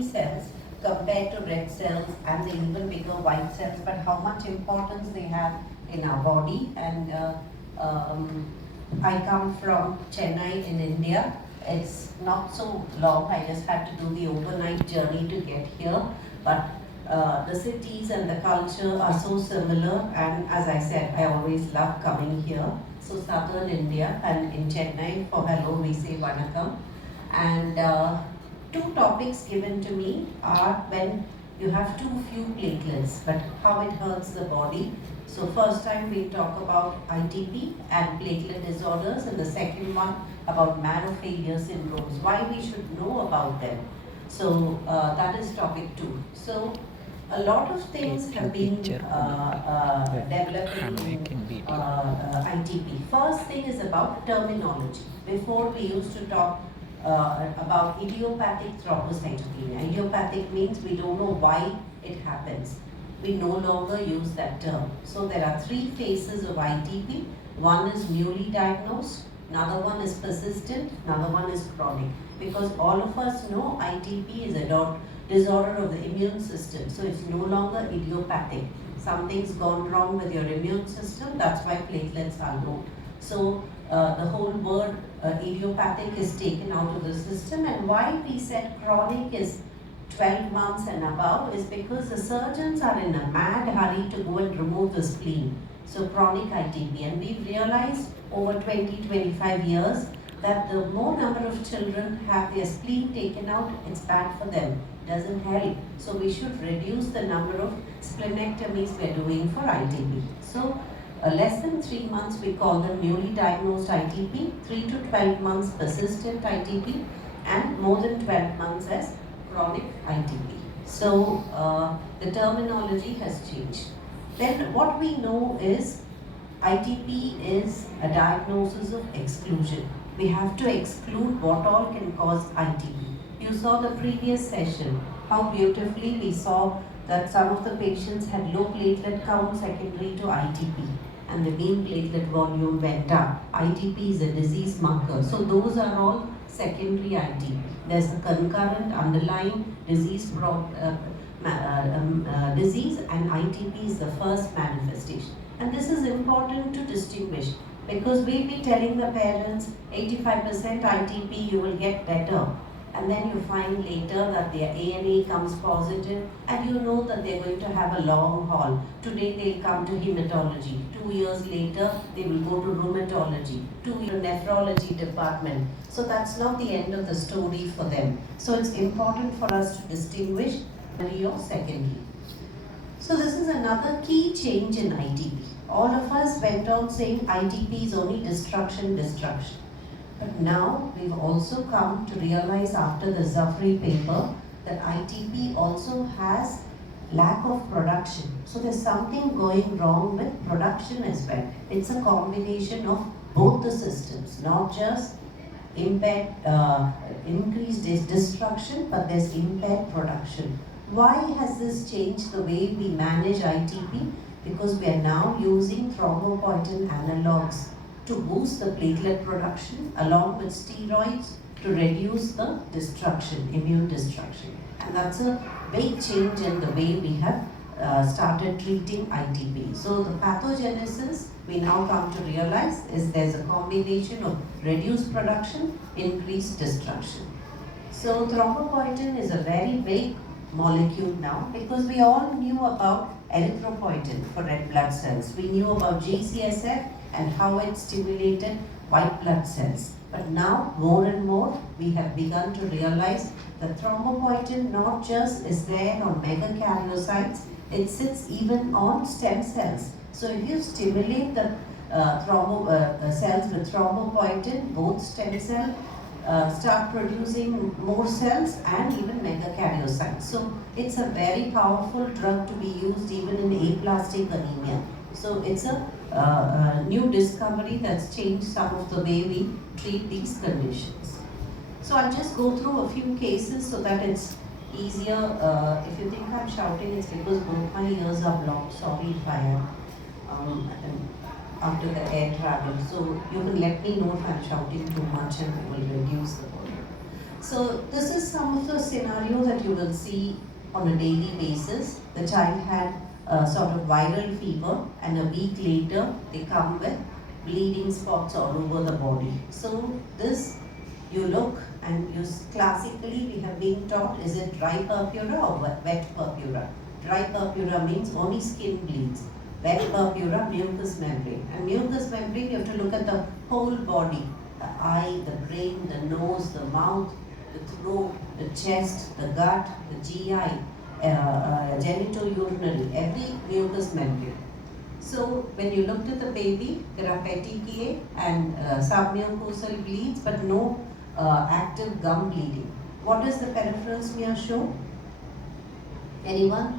tiny cells compared to red cells and the even bigger white cells, but how much importance they have in our body. And I come from Chennai in India. It's not so long, I just had to do the overnight journey to get here, but the cities and the culture are so similar, and as I said, I always love coming here. So southern India, and in Chennai for hello we say Vanakkam. And two topics given to me are when you have too few platelets, but how it hurts the body. So first time we talk about ITP and platelet disorders, and the second one about marrow failure syndromes, why we should know about them. So that is topic 2. So a lot of things have been developing in ITP. First thing is about terminology. Before we used to talk about idiopathic thrombocytopenia. Idiopathic means we don't know why it happens. We no longer use that term. So there are 3 phases of ITP. One is newly diagnosed, another one is persistent, another one is chronic. Because all of us know ITP is a disorder of the immune system. So it's no longer idiopathic. Something's gone wrong with your immune system, that's why platelets are low. So the whole word idiopathic is taken out of the system, and why we said chronic is 12 months and above is because the surgeons are in a mad hurry to go and remove the spleen. So chronic ITP, and we've realized over 20-25 years that the more number of children have their spleen taken out, it's bad for them, doesn't help. So we should reduce the number of splenectomies we're doing for ITP. So less than 3 months we call them newly diagnosed ITP, 3 to 12 months persistent ITP, and more than 12 months as chronic ITP. So the terminology has changed. Then what we know is ITP is a diagnosis of exclusion. We have to exclude what all can cause ITP. You saw the previous session, how beautifully we saw that some of the patients had low platelet count secondary to ITP, and the mean platelet volume went up. ITP is a disease marker. So those are all secondary ITP. There's a concurrent underlying disease, disease, and ITP is the first manifestation. And this is important to distinguish, because we'll be telling the parents 85% ITP, you will get better. And then you find later that their ANA comes positive, and you know that they're going to have a long haul. Today they'll come to hematology. 2 years later, they will go to rheumatology, 2-year nephrology department. So that's not the end of the story for them. So it's important for us to distinguish primary or secondary. So this is another key change in ITP. All of us went on saying ITP is only destruction. But now we've also come to realize after the Zafri paper that ITP also has lack of production. So there's something going wrong with production as well. It's a combination of both the systems, not just impaired, increased destruction, but there's impaired production. Why has this changed the way we manage ITP? Because we are now using thrombopoietin analogs to boost the platelet production along with steroids to reduce the destruction, immune destruction. And that's a big change in the way we have started treating ITP. So the pathogenesis we now come to realize is there's a combination of reduced production, increased destruction. So thrombopoietin is a very big molecule now, because we all knew about erythropoietin for red blood cells. We knew about GCSF and how it stimulated white blood cells. But now, more and more, we have begun to realize that thrombopoietin not just is there on megakaryocytes, it sits even on stem cells. So if you stimulate the cells with thrombopoietin, both stem cells start producing more cells and even megakaryocytes. So it's a very powerful drug to be used even in aplastic anemia. So it's a new discovery that's changed some of the way we treat these conditions. So I'll just go through a few cases so that it's easier. If you think I'm shouting, it's because both my ears are blocked. Sorry if I am after the air travel. So you can let me know if I'm shouting too much and I will reduce the volume. So this is some of the scenarios that you will see on a daily basis. The child had a sort of viral fever, and a week later they come with bleeding spots all over the body. So this, you look and you classically we have been taught, is it dry purpura or wet purpura? Dry purpura means only skin bleeds. Wet purpura, mucous membrane. And mucous membrane, you have to look at the whole body. The eye, the brain, the nose, the mouth, the throat, the chest, the gut, the GI, genitourinary, every mucous membrane. So when you looked at the baby, there are petechiae and submucosal bleeds, but no active gum bleeding. What does the peripheral smear show? Anyone?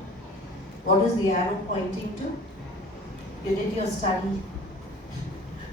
What is the arrow pointing to? You did your study.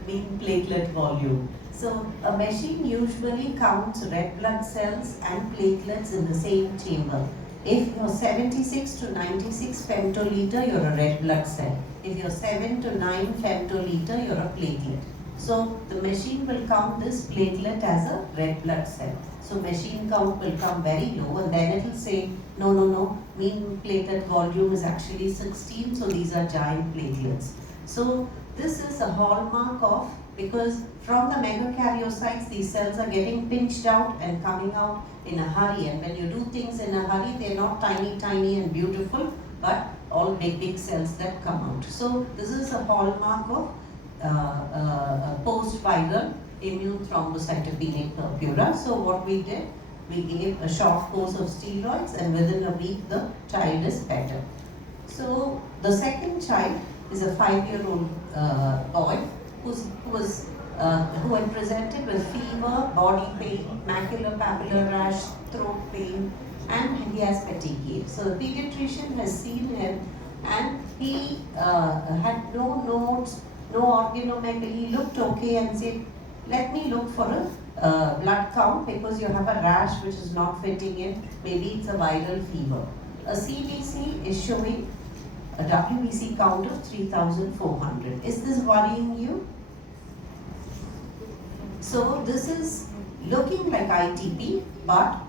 Mean platelet volume. So a machine usually counts red blood cells and platelets in the same chamber. If you're 76 to 96 femtoliter, you're a red blood cell. If you're 7 to 9 femtoliter, you're a platelet. So the machine will count this platelet as a red blood cell. So machine count will come very low, and then it will say, no, mean platelet volume is actually 16, so these are giant platelets. So this is a hallmark of, because from the megakaryocytes, these cells are getting pinched out and coming out in a hurry. And when you do things in a hurry, they're not tiny and beautiful, but all big cells that come out. So this is a hallmark of post-viral immune thrombocytopenic purpura. So what we did, we gave a short course of steroids, and within a week the child is better. So the second child is a 5-year-old boy who had presented with fever, body pain, maculopapular rash, throat pain, and he has petechiae. So the pediatrician has seen him, and he had no notes, no organomegaly. He looked okay and said, let me look for a blood count, because you have a rash which is not fitting in. Maybe it's a viral fever. A CBC is showing a WBC count of 3,400. Is this worrying you? So this is looking like ITP, but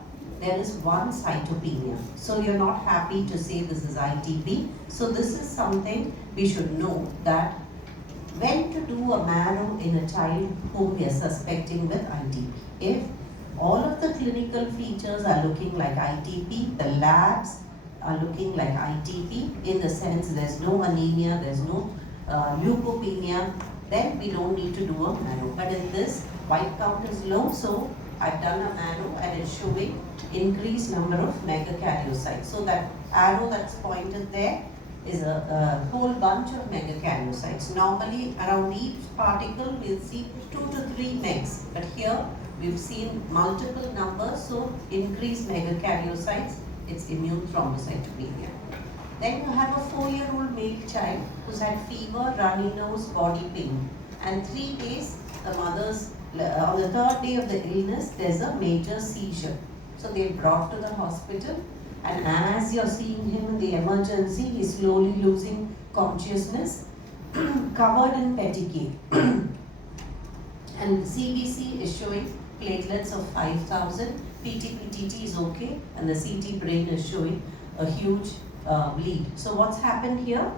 there is one cytopenia. So you're not happy to say this is ITP. So this is something we should know, that when to do a marrow in a child whom we are suspecting with ITP. If all of the clinical features are looking like ITP, the labs are looking like ITP, in the sense there's no anemia, there's no leukopenia, then we don't need to do a marrow. But in this, white count is low, so I've done a marrow and it's showing increased number of megakaryocytes. So that arrow that's pointed there is a whole bunch of megakaryocytes. Normally around each particle we'll see 2 to 3 megs, but here we've seen multiple numbers, so increased megakaryocytes, it's immune thrombocytopenia. Then you have a 4-year-old male child who's had fever, runny nose, body pain, and 3 days the mother's, on the 3rd day of the illness, there's a major seizure. So they're brought to the hospital, and as you're seeing him in the emergency, he's slowly losing consciousness, covered in petechiae. And CBC is showing platelets of 5,000, PT-PTT is okay, and the CT brain is showing a huge bleed. So what's happened here?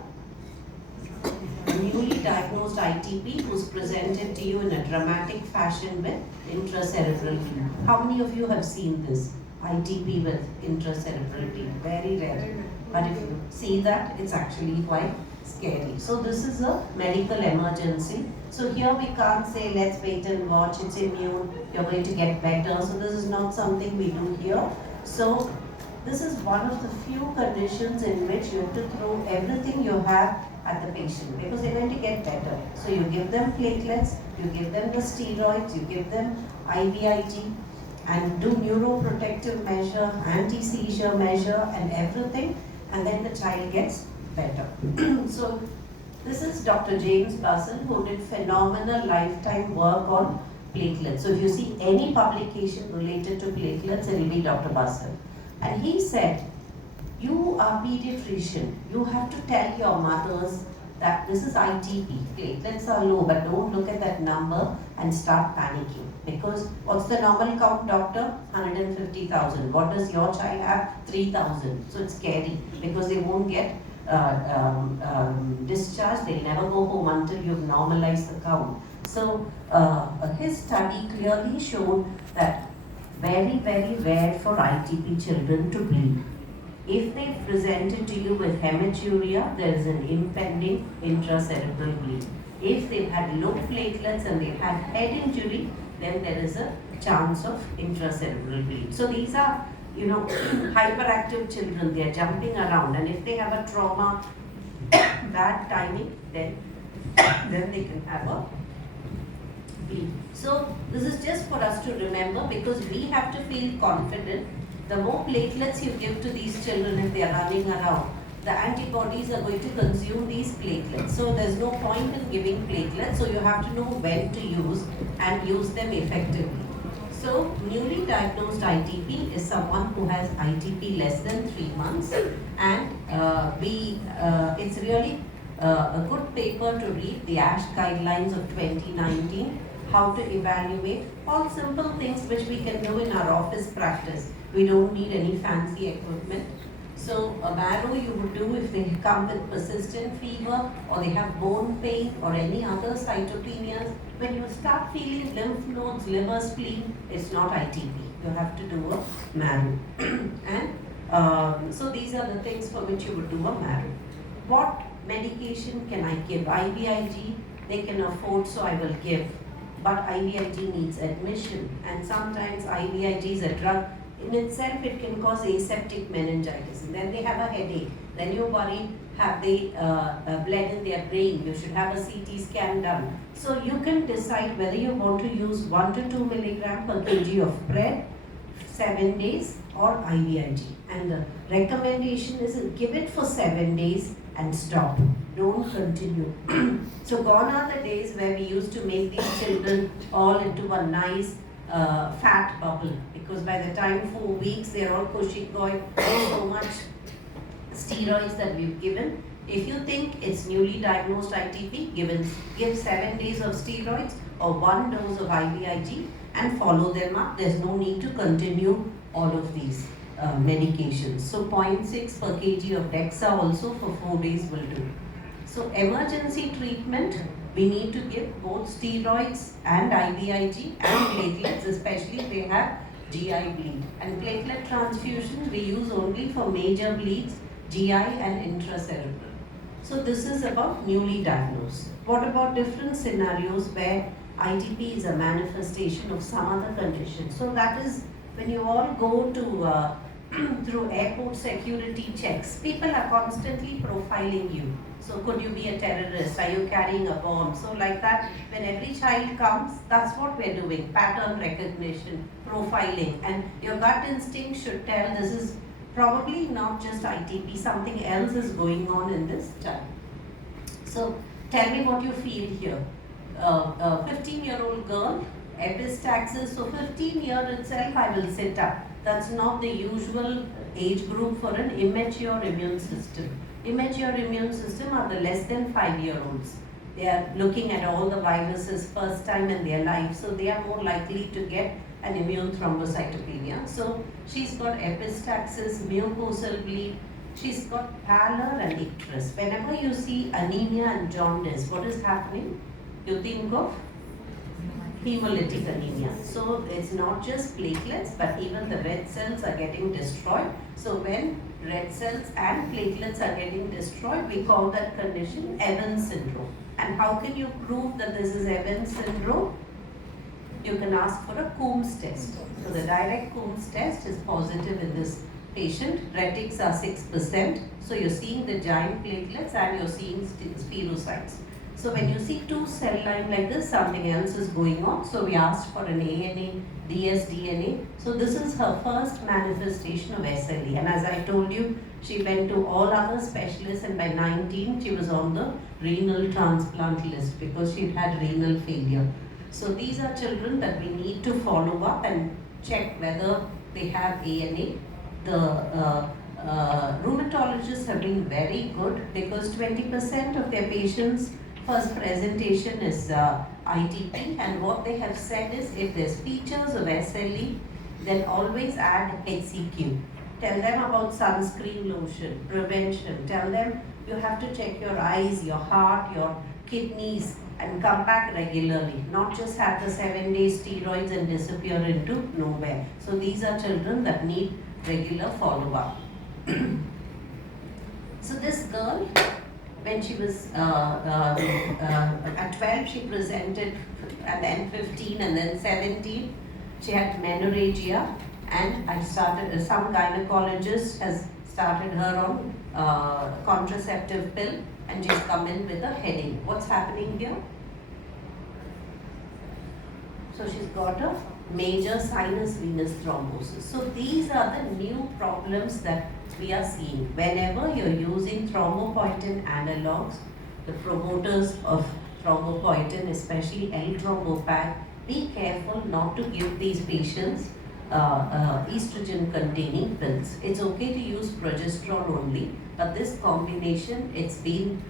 A newly diagnosed ITP who's presented to you in a dramatic fashion with intracerebral bleed. How many of you have seen this? ITP with intracerebral bleed? Very rare. But if you see that, it's actually quite scary. So this is a medical emergency. So here we can't say, let's wait and watch, it's immune, you're going to get better. So this is not something we do here. So this is one of the few conditions in which you have to throw everything you have at the patient, because they're going to get better. So you give them platelets, you give them the steroids, you give them IVIG, and do neuroprotective measure, anti-seizure measure, and everything, and then the child gets better. So this is Dr. James Bussell, who did phenomenal lifetime work on platelets. So if you see any publication related to platelets, it will be Dr. Bussell. And he said, you are pediatrician, you have to tell your mothers that this is ITP. Platelets are low, but don't look at that number and start panicking. Because what's the normal count, doctor? 150,000. What does your child have? 3,000. So it's scary because they won't get discharged. They'll never go home until you've normalized the count. So his study clearly showed that very, very rare for ITP children to bleed. If they presented to you with hematuria, there is an impending intracerebral bleed. If they've had low platelets and they've had head injury, then there is a chance of intracerebral bleed. So these are, hyperactive children. They are jumping around, and if they have a trauma, bad timing, then they can have a bleed. So this is just for us to remember, because we have to feel confident. The more platelets you give to these children, if they are running around, the antibodies are going to consume these platelets. So there's no point in giving platelets. So you have to know when to use and use them effectively. So newly diagnosed ITP is someone who has ITP less than 3 months, and it's really a good paper to read, the ASH guidelines of 2019, how to evaluate all simple things which we can do in our office practice. We don't need any fancy equipment. So a marrow you would do if they come with persistent fever, or they have bone pain or any other cytopenias. When you start feeling lymph nodes, liver, spleen, it's not ITP. You have to do a marrow. And so these are the things for which you would do a marrow. What medication can I give? IVIG, they can afford, so I will give. But IVIG needs admission, and sometimes IVIG is a drug. In itself, it can cause aseptic meningitis, and then they have a headache. Then you worry, have they bled in their brain? You should have a CT scan done. So you can decide whether you want to use 1 to 2 milligram per kg of bread, 7 days, or IVIG. And the recommendation is give it for 7 days and stop. Don't continue. So gone are the days where we used to make these children all into a nice fat bubble, because by the time 4 weeks they're all pushing, going so much steroids that we've given. If you think it's newly diagnosed ITP, give 7 days of steroids or 1 dose of IVIG and follow them up. There's no need to continue all of these medications. So 0.6 per kg of Dexa also for 4 days will do. So emergency treatment, we need to give both steroids and IVIG and platelets, especially if they have GI bleed. And platelet transfusions we use only for major bleeds, GI and intracerebral. So this is about newly diagnosed. What about different scenarios where ITP is a manifestation of some other condition? So that is when you all go to through airport security checks, people are constantly profiling you. So could you be a terrorist? Are you carrying a bomb? So like that, when every child comes, that's what we're doing, pattern recognition, profiling. And your gut instinct should tell this is probably not just ITP, something else is going on in this child. So tell me what you feel here. A 15-year-old girl, epistaxis, so 15 years itself I will sit up. That's not the usual age group for an immature immune system. Immature immune system are the less than 5-year-olds. They are looking at all the viruses first time in their life, so they are more likely to get an immune thrombocytopenia. So she's got epistaxis, mucosal bleed, she's got pallor and icterus. Whenever you see anemia and jaundice, what is happening? You think of hemolytic anemia. So it's not just platelets, but even the red cells are getting destroyed. So when red cells and platelets are getting destroyed, we call that condition Evans syndrome. And how can you prove that this is Evans syndrome? You can ask for a Coombs test. So the direct Coombs test is positive in this patient. Retics are 6%. So you're seeing the giant platelets and you're seeing spherocytes. So when you see 2 cell lines like this, something else is going on. So we asked for an ANA, dsDNA. So this is her first manifestation of SLE. And as I told you, she went to all other specialists, and by 19 she was on the renal transplant list because she'd had renal failure. So these are children that we need to follow up and check whether they have ANA. The rheumatologists have have been very good because 20% of their patients' first presentation is ITP, and what they have said is if there's features of SLE, then always add HCQ. Tell them about sunscreen lotion, prevention. Tell them you have to check your eyes, your heart, your kidneys, and come back regularly. Not just have the 7-day steroids and disappear into nowhere. So these are children that need regular follow-up. So this girl, when she was at 12, she presented, and then 15, and then 17. She had menorrhagia, and I started, some gynecologist has started her on contraceptive pill, and she's come in with a headache. What's happening here? So she's got a major sinus venous thrombosis. So these are the new problems that we are seeing. Whenever you're using thrombopoietin analogs, the promoters of thrombopoietin, especially L-thrombopag, be careful not to give these patients estrogen containing pills. It's okay to use progesterone only, but this combination, it's been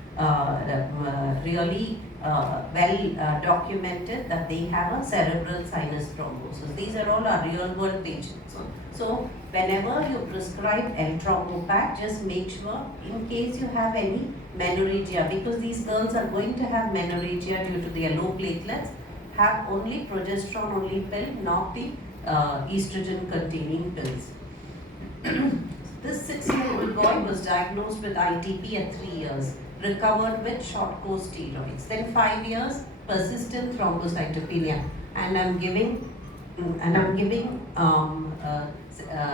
really well documented that they have a cerebral sinus thrombosis. These are all our real world patients. So whenever you prescribe L-thrombopag, just make sure in case you have any menorrhagia, because these girls are going to have menorrhagia due to their low platelets, have only progesterone only pill, not the estrogen containing pills. This 6-year-old boy was diagnosed with ITP at 3 years, recovered with short course steroids. Then 5 years, persistent thrombocytopenia, and I'm giving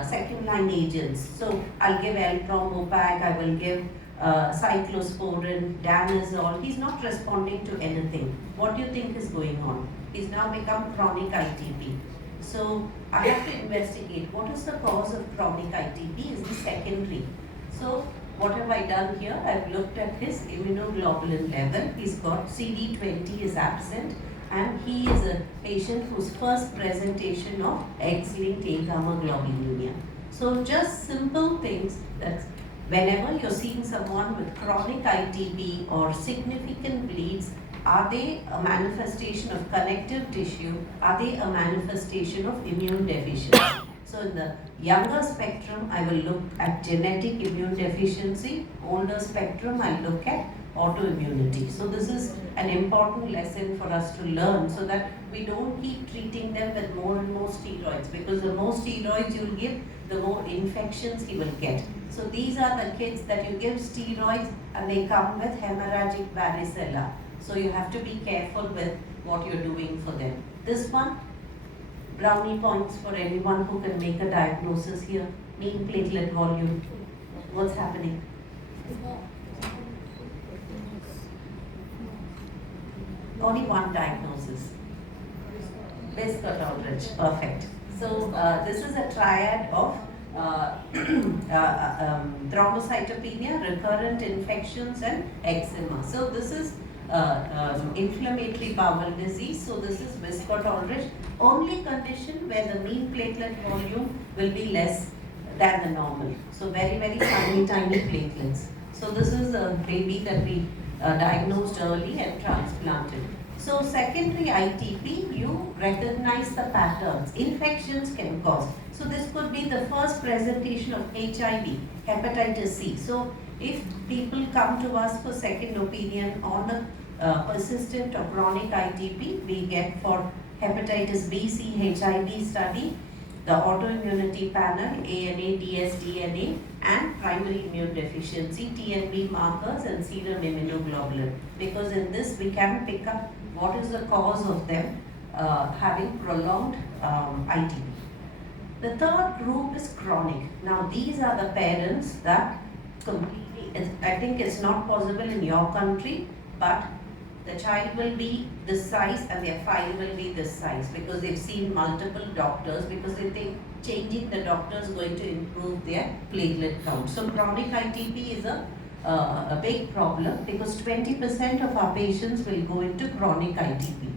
second line agents. So I'll give L-thrombopag, I will give cyclosporin, danazol. He's not responding to anything. What do you think is going on? He's now become chronic ITP. So I have to investigate what is the cause of chronic ITP. Is he secondary? So what have I done here? I've looked at his immunoglobulin level. He's got CD20 is absent, and he is a patient whose first presentation of X-linked agammaglobulinemia. So just simple things that whenever you're seeing someone with chronic ITP or significant bleeds, are they a manifestation of connective tissue? Are they a manifestation of immune deficiency? So in the younger spectrum, I will look at genetic immune deficiency. Older spectrum, I'll look at autoimmunity. So this is an important lesson for us to learn so that we don't keep treating them with more and more steroids, because the more steroids you'll give, the more infections he will get. So these are the kids that you give steroids and they come with hemorrhagic varicella. So you have to be careful with what you're doing for them. This one, brownie points for anyone who can make a diagnosis here. Mean platelet volume. What's happening? Only one diagnosis. Wiskott-Aldrich. Perfect. So this is a triad of thrombocytopenia, recurrent infections, and eczema. So this is inflammatory bowel disease. So this is Wiskott-Aldrich. Only condition where the mean platelet volume will be less than the normal. So very, very tiny platelets. So this is a baby that we diagnosed early and transplanted. So secondary ITP, you recognize the patterns. Infections can cause. So this could be the first presentation of HIV, hepatitis C. So if people come to us for second opinion on a persistent or chronic ITP, we get for hepatitis B, C, HIV study, the autoimmunity panel, ANA, dsDNA, and primary immune deficiency, TNB markers, and serum immunoglobulin. Because in this we can pick up what is the cause of them having prolonged ITP. The third group is chronic. Now these are the parents that completely, I think it's not possible in your country, but the child will be this size and their file will be this size because they've seen multiple doctors, because they think changing the doctor is going to improve their platelet count. So chronic ITP is a big problem because 20% of our patients will go into chronic ITP.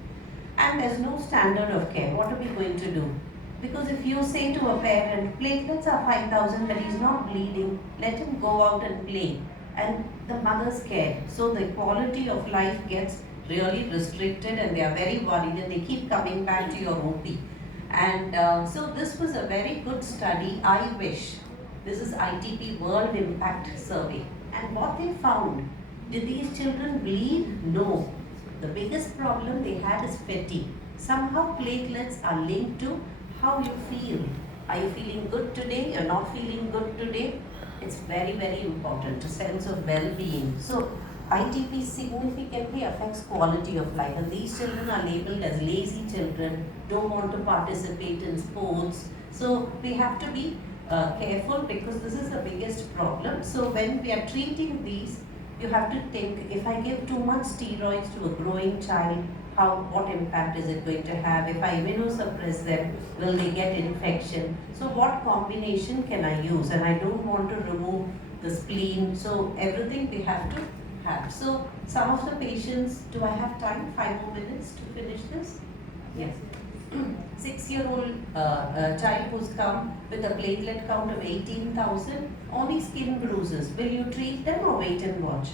And there's no standard of care. What are we going to do? Because if you say to a parent, platelets are 5,000 but he's not bleeding, let him go out and play. And the mother's scared. So the quality of life gets really restricted and they are very worried and they keep coming back to your OP. And so this was a very good study, I wish. This is ITP World Impact Survey. And what they found, did these children bleed? No. The biggest problem they had is fatigue. Somehow platelets are linked to how you feel. Are you feeling good today? You're not feeling good today? It's very, very important, a sense of well-being. So ITP significantly affects quality of life, and these children are labeled as lazy children, don't want to participate in sports. So we have to be careful because this is the biggest problem. So when we are treating these, you have to think, if I give too much steroids to a growing child, what impact is it going to have? If I immunosuppress them, will they get infection? So what combination can I use? And I don't want to remove the spleen. So everything we have to have. So some of the patients, do I have time? 5 more minutes to finish this? Yes. 6-year-old child who's come with a platelet count of 18,000, only skin bruises. Will you treat them or wait and watch?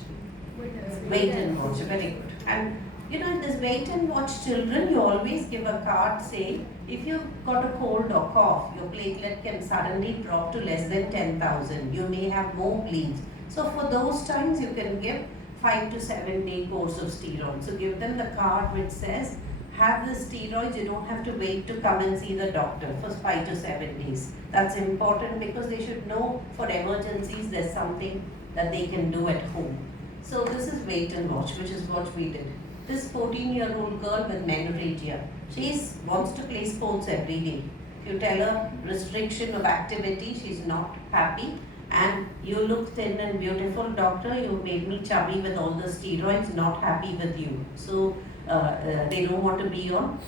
Wait and watch, very good. And you know, in this wait and watch children, you always give a card saying, if you've got a cold or cough, your platelet can suddenly drop to less than 10,000. You may have more bleeds. So for those times, you can give 5 to 7 day course of steroids. So give them the card which says, have the steroids, you don't have to wait to come and see the doctor for 5 to 7 days. That's important because they should know for emergencies there's something that they can do at home. So this is wait and watch, which is what we did. This 14-year-old girl with menorrhagia, she wants to play sports every day. If you tell her restriction of activity, she's not happy. And you look thin and beautiful, doctor, you made me chubby with all the steroids, not happy with you. So they don't want to be on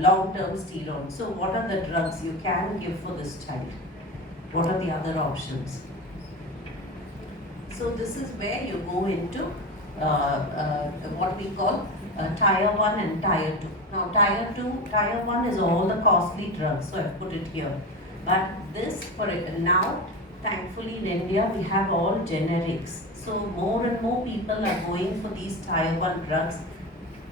long-term steroids. So what are the drugs you can give for this child? What are the other options? So this is where you go into what we call tier 1 and tier 2. Now tier 1 is all the costly drugs, so I've put it here. But this, now, thankfully in India, we have all generics. So more and more people are going for these tier 1 drugs.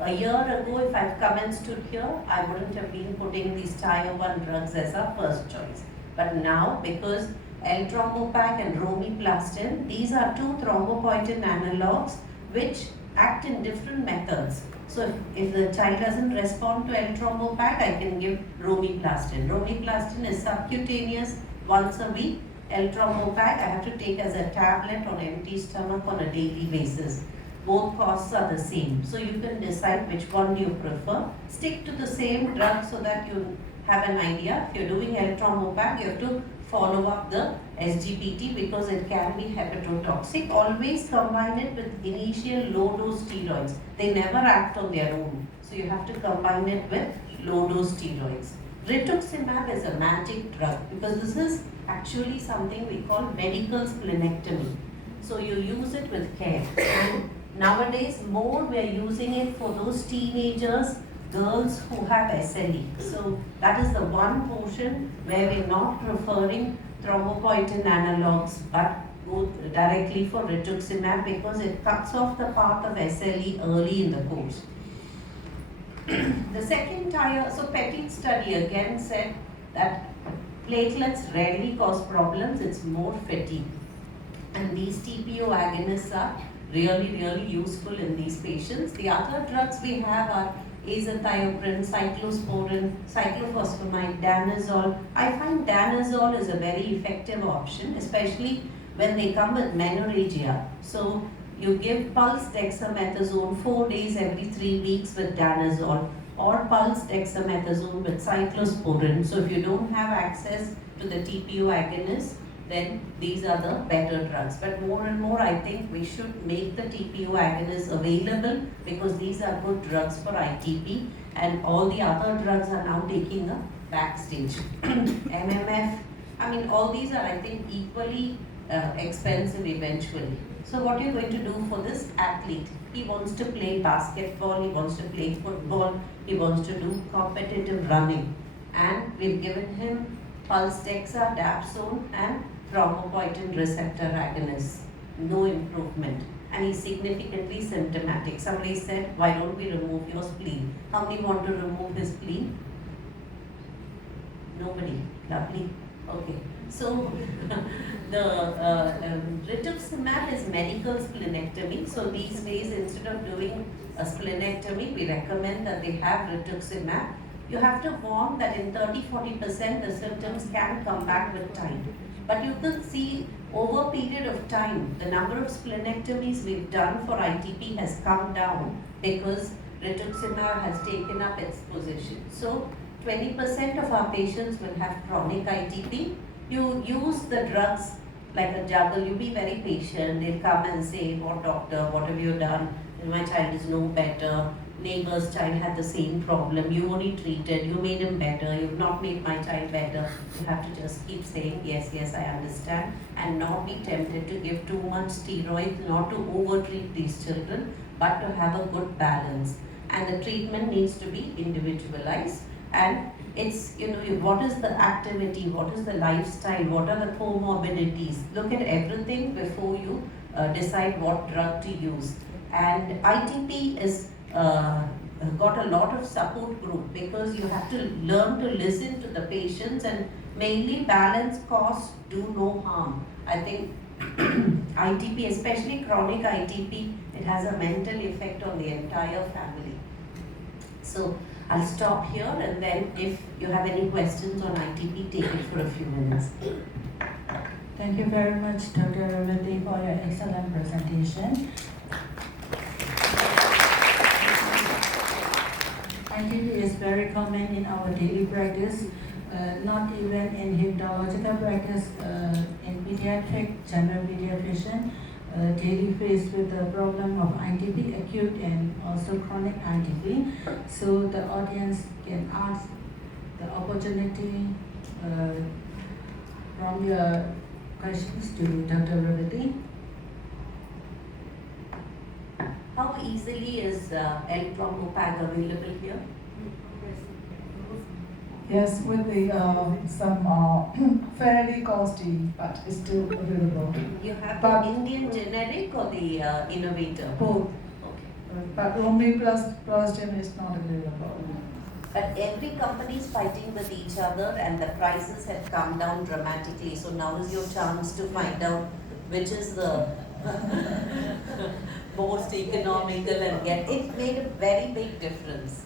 A year ago, if I'd come and stood here, I wouldn't have been putting these tier 1 drugs as our first choice. But now, because L-Thrombopac and Romiplastin, these are 2 thrombopoietin analogs which act in different methods. So if the child doesn't respond to L-Thrombopac, I can give Romiplastin. Romiplastin is subcutaneous once a week. L-Thrombopac I have to take as a tablet on empty stomach on a daily basis. Both costs are the same. So you can decide which one do you prefer. Stick to the same drug so that you have an idea. If you're doing L-Thrombopac, you have to follow up the SGPT because it can be hepatotoxic. Always combine it with initial low-dose steroids. They never act on their own. So you have to combine it with low-dose steroids. Rituximab is a magic drug because this is actually something we call medical splenectomy. So you use it with care. And nowadays, more we are using it for those teenagers, girls who have SLE. So that is the one portion where we're not preferring thrombopoietin analogs but go directly for rituximab because it cuts off the path of SLE early in the course. The second tier, so Petit study again said that platelets rarely cause problems, it's more fatigue. And these TPO agonists are really useful in these patients. The other drugs we have are azathioprine, cyclosporin, cyclophosphamide, danazol. I find danazol is a very effective option, especially when they come with menorrhagia. So you give pulse dexamethasone 4 days every 3 weeks with danazol or pulse dexamethasone with cyclosporin. So if you don't have access to the TPO agonists, then these are the better drugs. But more and more I think we should make the TPO agonists available because these are good drugs for ITP and all the other drugs are now taking a backstage. MMF, I mean all these are I think equally expensive eventually. So what you're going to do for this athlete, he wants to play basketball, he wants to play football, he wants to do competitive running. and we've given him pulse dexa, dapsone and thrombopoietin receptor agonist. No improvement, and he's significantly symptomatic. Somebody said, why don't we remove your spleen? How many want to remove his spleen? Nobody. Lovely. Okay. So the rituximab is medical splenectomy. So these days, instead of doing a splenectomy, we recommend that they have rituximab. You have to warn that in 30-40% the symptoms can come back with time. But you can see over a period of time, the number of splenectomies we've done for ITP has come down because rituximab has taken up its position. So 20% of our patients will have chronic ITP. You use the drugs like a juggle, you be very patient. They'll come and say, what doctor, what have you done? My child is no better. Neighbor's child had the same problem. You only treated, you made him better. You've not made my child better. You have to just keep saying, yes, yes, I understand. And not be tempted to give too much steroids, not to over-treat these children, but to have a good balance. And the treatment needs to be individualized. And it's, what is the activity, what is the lifestyle, what are the comorbidities. Look at everything before you decide what drug to use. And ITP is got a lot of support group because you have to learn to listen to the patients and mainly balance cost, do no harm. I think ITP, especially chronic ITP, it has a mental effect on the entire family. So I'll stop here, and then if you have any questions on ITP, take it for a few minutes. Thank you very much, Dr. Revathi, for your excellent presentation. ITP is very common in our daily practice, not even in hematological practice, in pediatric, general pediatrician, daily faced with the problem of ITP, acute and also chronic ITP. So the audience can ask the opportunity from your questions to Dr. Revathi. How easily is L-Thrombopag available here? Yes, with the some fairly costly, but it's still available. You have the Indian generic or the innovator? Both. Okay. But Romi plus Plastin is not available. But every company is fighting with each other, and the prices have come down dramatically. So now is your chance to find out which is the most economical and get. It made a very big difference.